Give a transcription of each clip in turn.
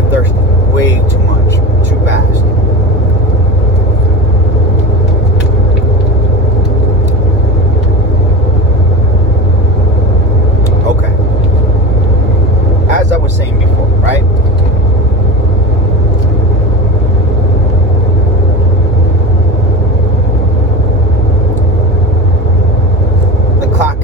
get thirsty way too much, too fast. Okay. As I was saying before, right? The clock,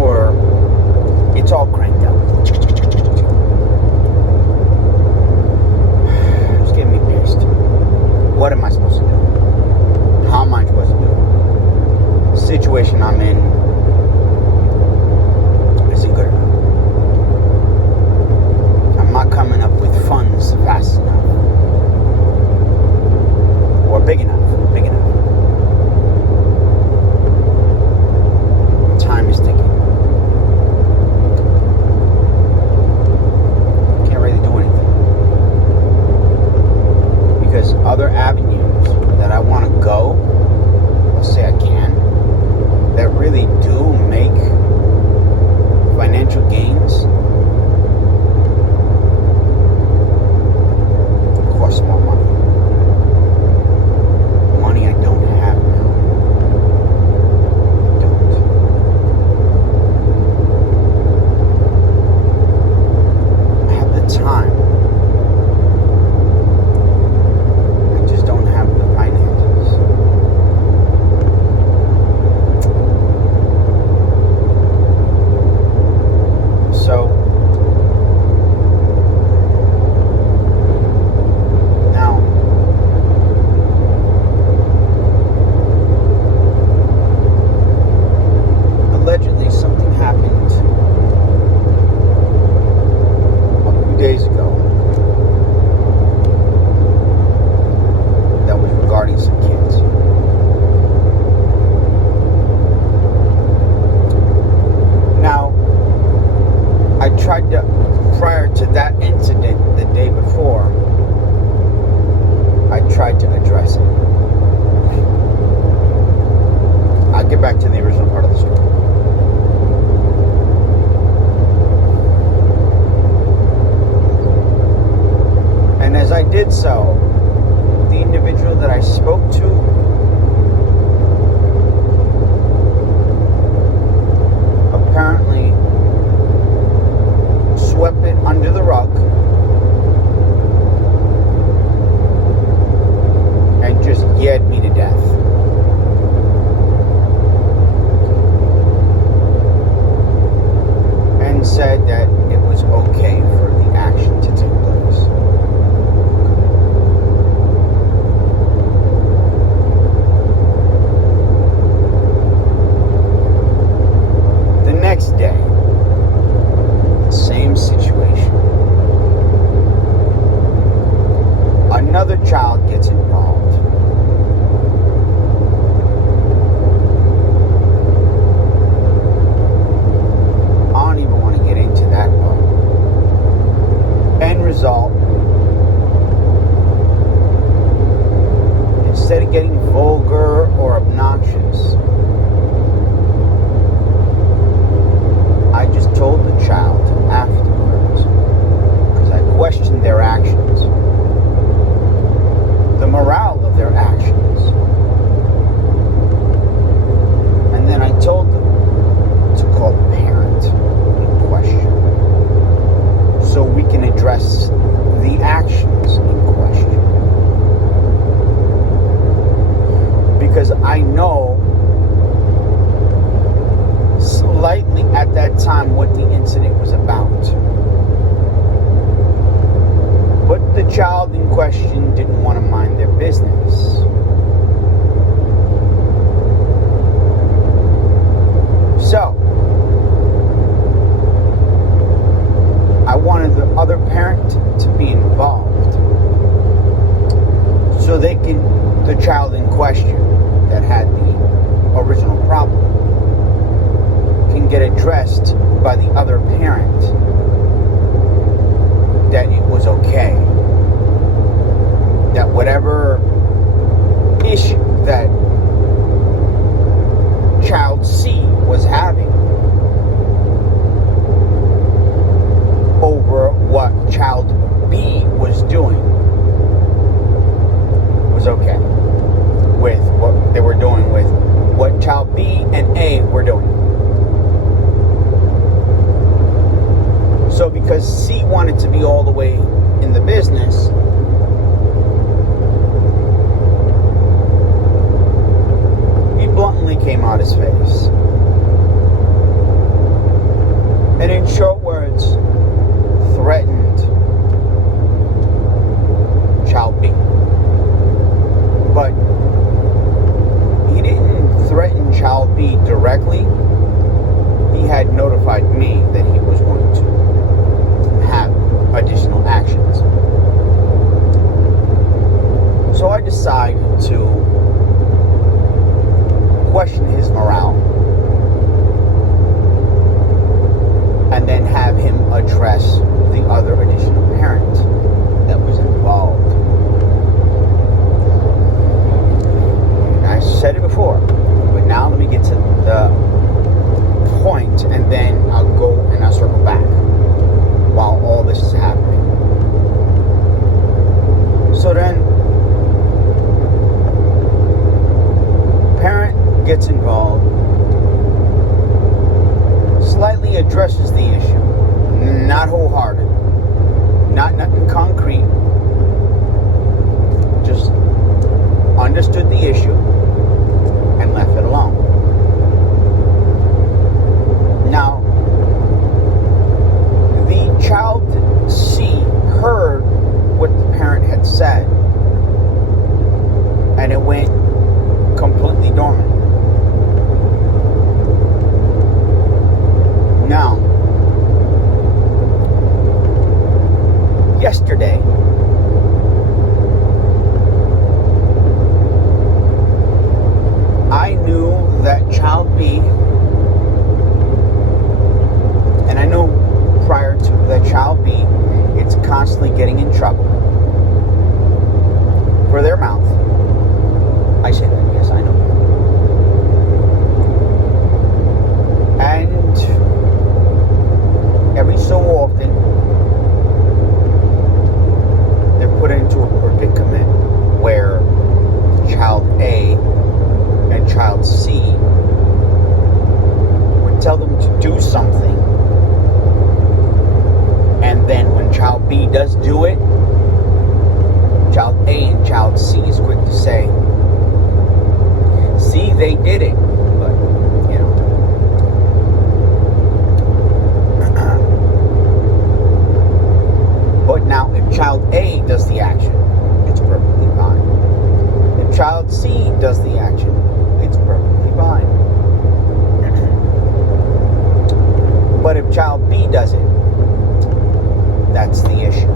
or it's all cranked up. It's getting me pissed. What am I supposed to do? How am I supposed to do it? The situation I'm in isn't good enough. I'm not coming up with funds fast enough. Or big enough. Time is ticking. Can't really do anything. Because other avenues that I want to go, let's say I can, that really do make financial gains, cost more money. Money I don't have now. I have the time. I just don't have the finances. So now allegedly something happened a few days ago that was regarding some kids. Now, I tried to, prior to that incident the day before, I tried to address it. I'll get back to the original part of the story. And as I did so, the individual that I spoke to apparently swept it under the rug and just yared me to death. And said that it was okay for the action to take place. The next day, same situation. Another child gets involved. I don't even want to get into that part. End result, instead of getting vulgar or obnoxious, I just told the child afterwards, because I questioned their actions, the morale of their actions. And then I told them to call the parent in question so we can address the actions in question. Because I know slightly at that time what the incident was about. But the child in question didn't want to mind their business. So, I wanted the other parent to be involved so they can, the child in question that had the original problem, can get addressed by the other parent that it was okay, that whatever were doing. So because C wanted to be all the way in the business, he bluntly came out his face. And in short words, threatened child B. But he didn't threaten child B directly. He had notified me that he was going to have additional actions. So I decided to question his morale and then have him address the other additional parent that was involved. And I said it before, but now let me get to the point, and then I'll go and I'll circle back while all this is happening. So then, parent gets involved, slightly addresses the issue, not wholehearted, not nothing concrete, just understood the issue and left it alone. Now, the child C heard what the parent had said, and it went completely dormant. Now, yesterday, I knew that child B, and I know prior to that child B, it's constantly getting in trouble for their mouth. I say that, yes, I know. And every so often, they're put into a predicament where child A and child C would tell them to do something, and then when child B does do it, child A and child C is quick to say, see, they did it, but, you know. But now, if child A does the action, it's perfectly fine. If child C does the action, it's perfectly fine. But if child B does it, that's the issue.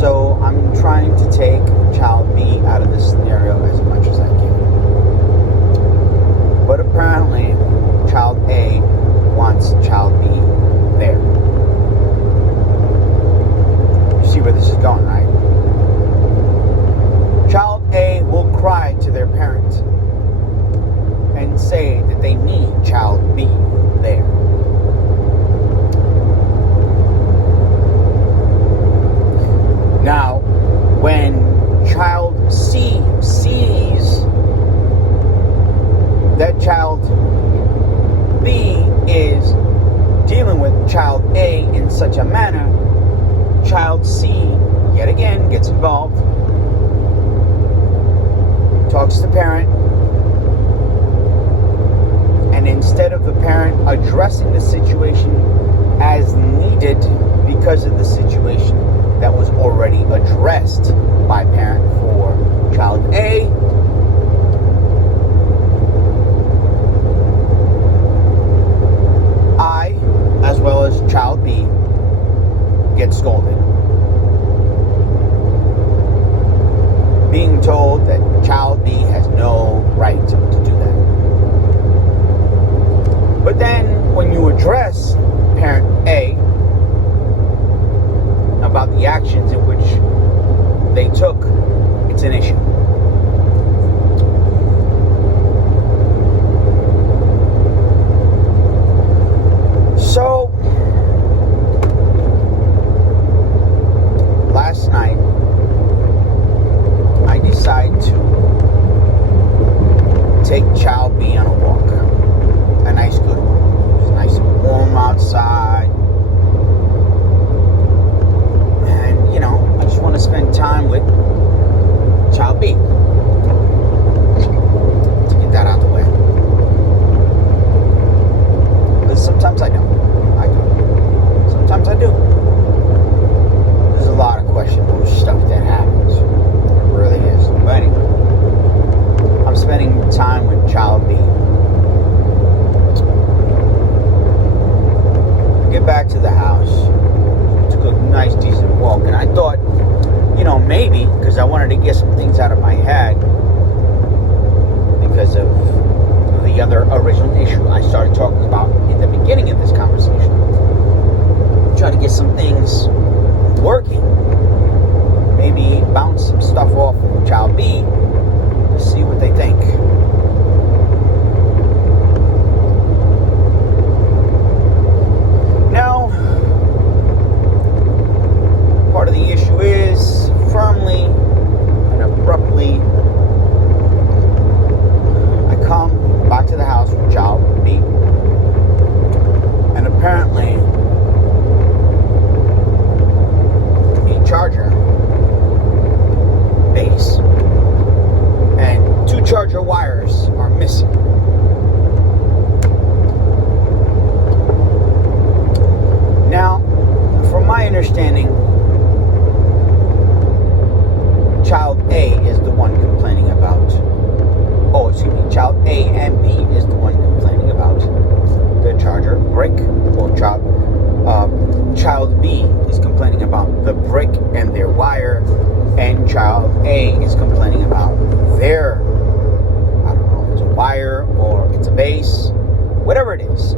So I'm trying to take child B out of this scenario as much as I can. But apparently, child A wants child B there. You see where this is going, right? Child A will cry to their parent and say that they need child B there. Now, when child C sees that child B is dealing with child A in such a manner, child C, yet again, gets involved, talks to the parent, and instead of the parent addressing the situation as needed because of the situation that was already addressed by parent for child A, I, as well as child B, get scolded. Being told that child B has no right to do that. But then, when you address parent A about the actions in which they took, it's an issue. maybe, because I wanted to get some things out of my head because of the other original issue I started talking about in the beginning of this conversation. Try to get some things working. Maybe bounce some stuff off of Child B to see what they think. Now, part of the issue is firmly and abruptly I come back to the house with Child B, and apparently a charger base and 2 charger wires are missing. Now, from my understanding, Child A is the one complaining about, Child A and B is the one complaining about the charger brick, or Child B is complaining about the brick and their wire, and Child A is complaining about their, I don't know if it's a wire or it's a base, whatever it is.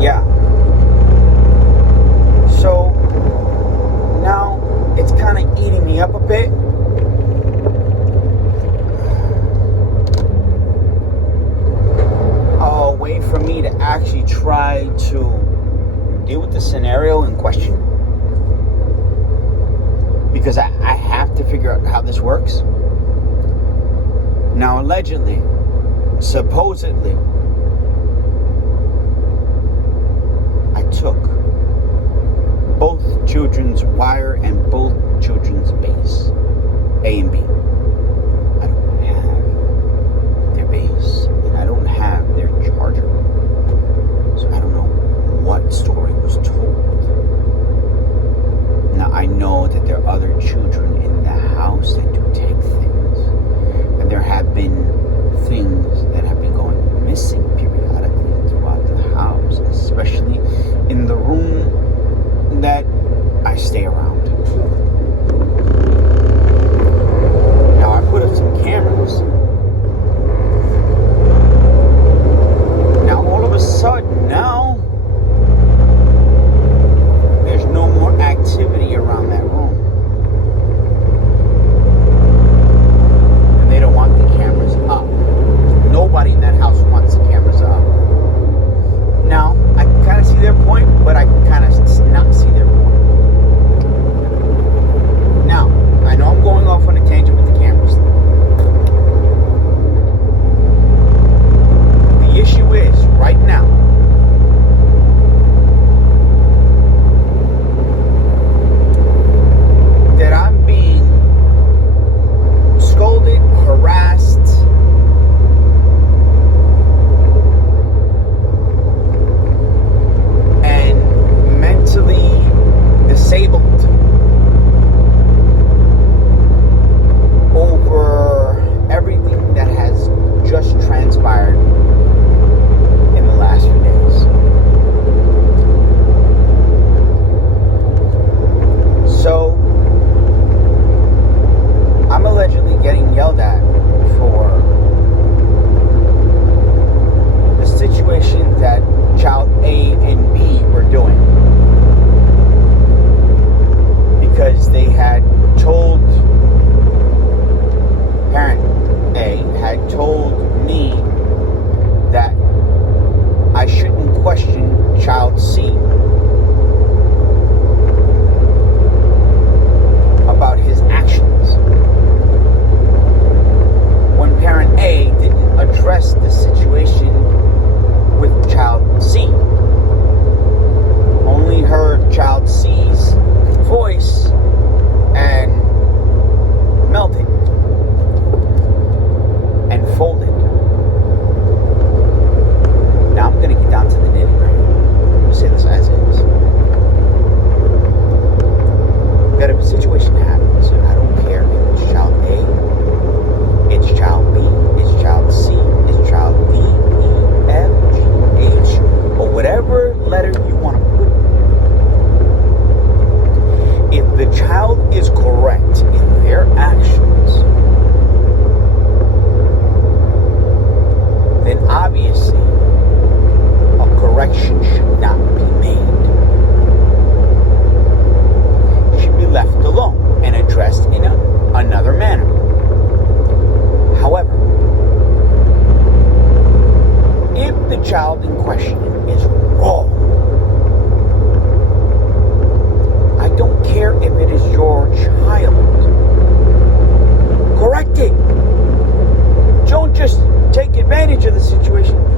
Yeah. So now it's kind of eating me up a bit. A way for me to actually try to deal with the scenario in question. Because I have to figure out how this works. Now, allegedly, supposedly, I took both children's wire and both children's base, A and B. I don't have their base, and I don't have their charger. So I don't know what story was told. Now, I know that there are other children in the house that do take things. And there have been things that have been going missing periodically throughout the house, especially in the room that I stay around. Now, I put up some cameras. Now, all of a sudden, now, there's no more activity around that room. And they don't want the cameras up. Nobody in that house wants the cameras up. Now, I can kind of see their point, but I can kind of not see their point. child in question is wrong. I don't care if it is your child. Correct it. Don't just take advantage of the situation.